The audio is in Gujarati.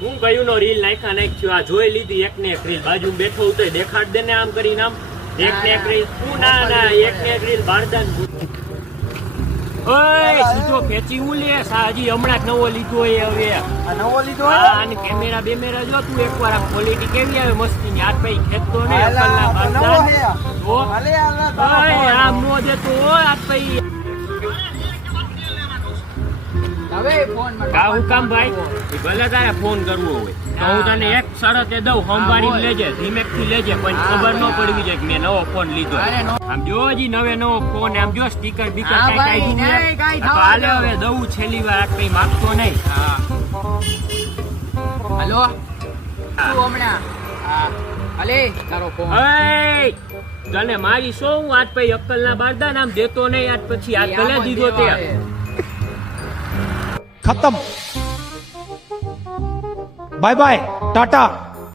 હું કયું નો રીલ નાખ્યો આ જોઈ લીધી એક ને એક રીલ બાજુ બેઠો તો દેખાડ દે ને આમ કરીને આમ એક ને એક રીલ ના એક ને એક રીલ બારદાન ઓય સીધો ફેંચી હું લે સાજી હમણાં નવો લીધો એ હવે નવો લીધો અને કેમેરા બેમેરા જો તું એકવાર આ ક્વોલિટી કેવી આવે મસ્તી ની હાથ ભાઈ ખેંચતો ને અકલના બારદાન તો ઓય આમ નો દેતો હાથ ભાઈ હવે ફોન કાહું કામ ભાઈ ભલે તારે ફોન કરવો હોય તો હું તને એક શરતે દઉં સંભાળીને લેજે ધીમેકથી લેજે પણ ખબર ન પડવી જોઈએ કે મેં નવો ફોન લીધો આમ જો હજી નવો ફોન આમ જો સ્ટીકર બીકર કઈ કાઢી ને હાલે હવે દઉં છેલ્લી વાર આ કઈ માગતો નહીં હેલો તું હમણાં અલે તારો ફોન તને મારી શું હું આજ પછી અક્કલના બારદાન આમ દેતો નહીં આજ પછી આજ ભલે દીધો તે खत्म बाय बाय टाटा।